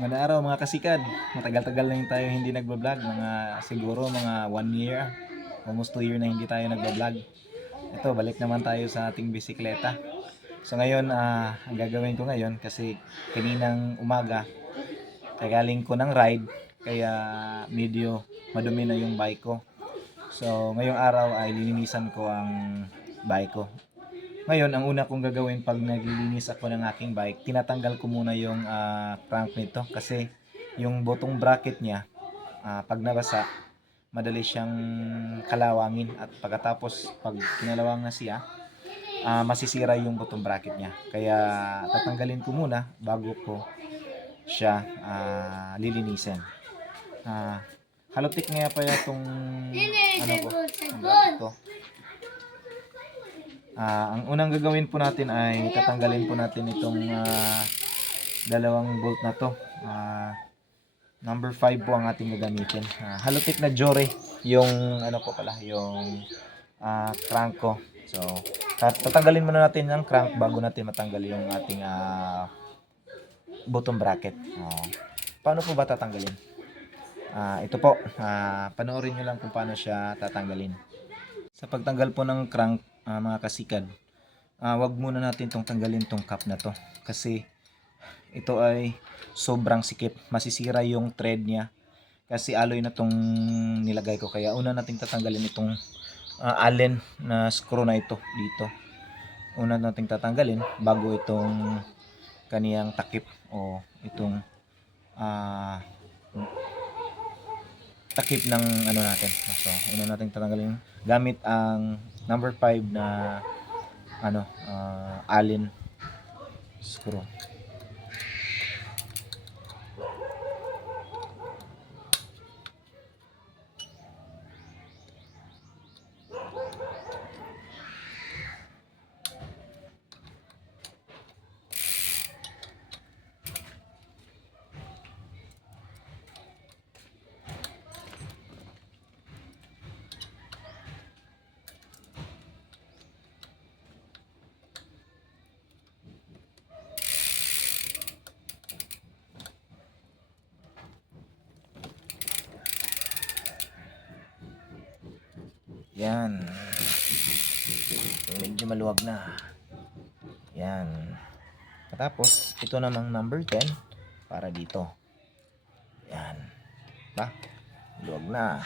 Magandang araw mga kasikad. Matagal-tagal na tayo hindi nagbablog. Mga siguro mga one year, almost two year na hindi tayo nagbablog. Ito, balik naman tayo sa ating bisikleta. So ngayon, ah, ang gagawin ko ngayon kasi kaninang umaga, kagaling ko ng ride, kaya medyo madumi na yung bike ko. So ngayong araw ay lilinisan ko ang bike ko. Ngayon, ang una kong gagawin pag naglilinis ako ng aking bike, tinatanggal ko muna yung ah, crank nito kasi yung botong bracket niya, ah, pag nabasa, madali siyang kalawangin at pagkatapos pag kinalawang na siya, ah, masisira yung bottom bracket niya. Kaya tatanggalin ko muna bago ko siya ah, lilinisin. Ah, halotik nga pa itong ano ko, ang bracket ko. Ah, ang unang gagawin po natin ay tatanggalin po natin itong ah, dalawang bolt na to. Ah, number 5 po ang ating gagamitin. Ah, halotik na jore yung ano ko pala, yung ah, crank ko. So, tat- tatanggalin muna natin ang crank bago natin matanggal yung ating ah, bottom bracket. Oh. Paano po ba tatanggalin? Ah, ito po, ah, panoorin nyo lang kung paano siya tatanggalin. Sa pagtanggal po ng crank, ah, mga kasikad, ah, wag muna natin tong tanggalin tong cap na to. Kasi ito ay sobrang sikip. Masisira yung thread niya. Kasi alloy na tong nilagay ko. Kaya una nating tatanggalin itong ah, allen na screw na ito dito. Una nating tatanggalin bago itong kaniyang takip o itong ah, takip ng ano natin. So, una nating tatanggalin gamit ang number 5 na ano, ah, allen screw. Yan. Medyo maluwag na. Yan. Tapos, ito namang number 10 para dito. Yan. Ba? Luwag na.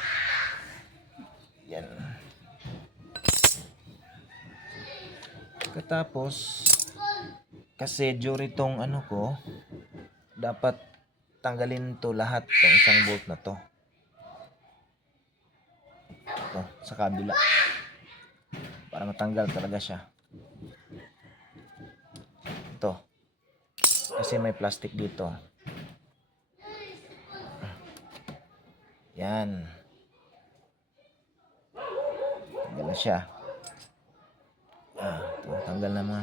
Yan. Katapos, kasi during tong ano ko, dapat tanggalin to lahat ng isang bolt na to. Ito, sa kabila. Para matanggal talaga siya. Ito. Kasi may plastic dito. Yan. Tanggal na siya. Ah, ito, tanggal na.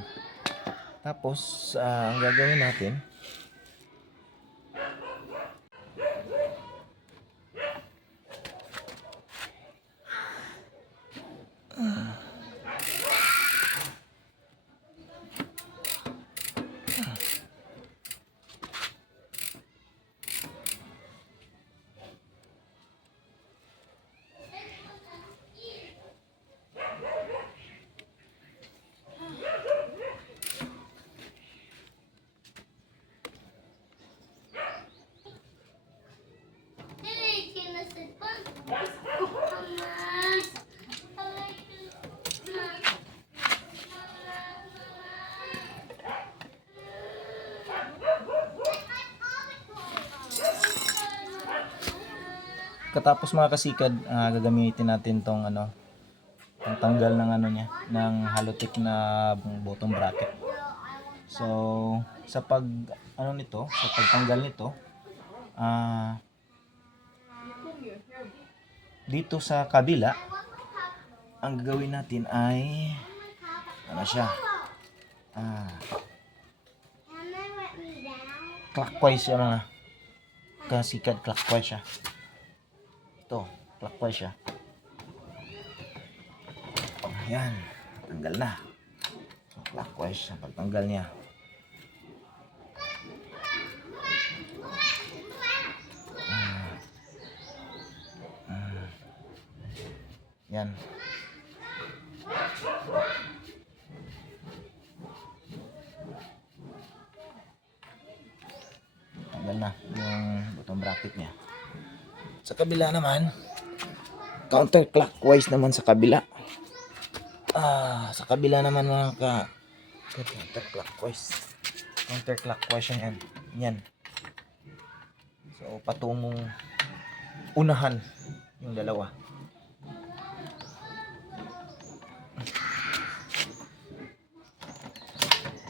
Tapos, ah, ang gagawin natin, Uh. Katapos mga kasikad, ah, gagamitin natin tong ano, ang tanggal ng ano niya, ng halotik na bottom bracket. So, sa pag ano nito, sa pagtanggal nito, ah dito sa kabila, ang gagawin natin ay ano siya? Ah, clockwise siya mga kasikad clockwise siya. Ito, clockwise siya. Ayan, tanggal na. So, clockwise, ang pagtanggal niya. Uh, yan. Tanggal na yung button bracket niya. Sa kabila naman, counterclockwise naman sa kabila. Ah, sa kabila naman mga ka counterclockwise. Counterclockwise yan. Yan. So, patungong unahan yung dalawa.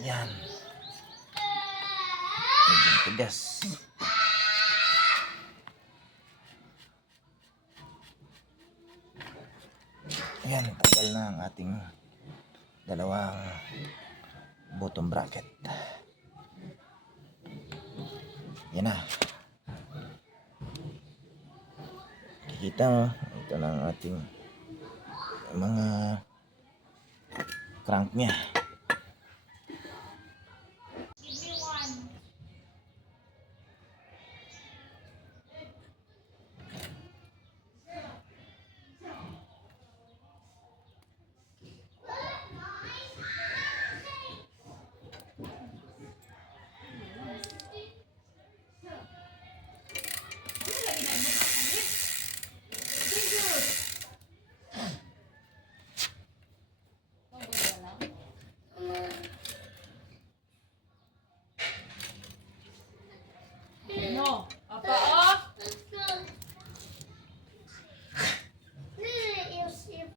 Yan. Medyo tigas. Ayan, tanggal na ang ating dalawang bottom bracket. Yan na. Kikita ito na ang ating mga crank niya.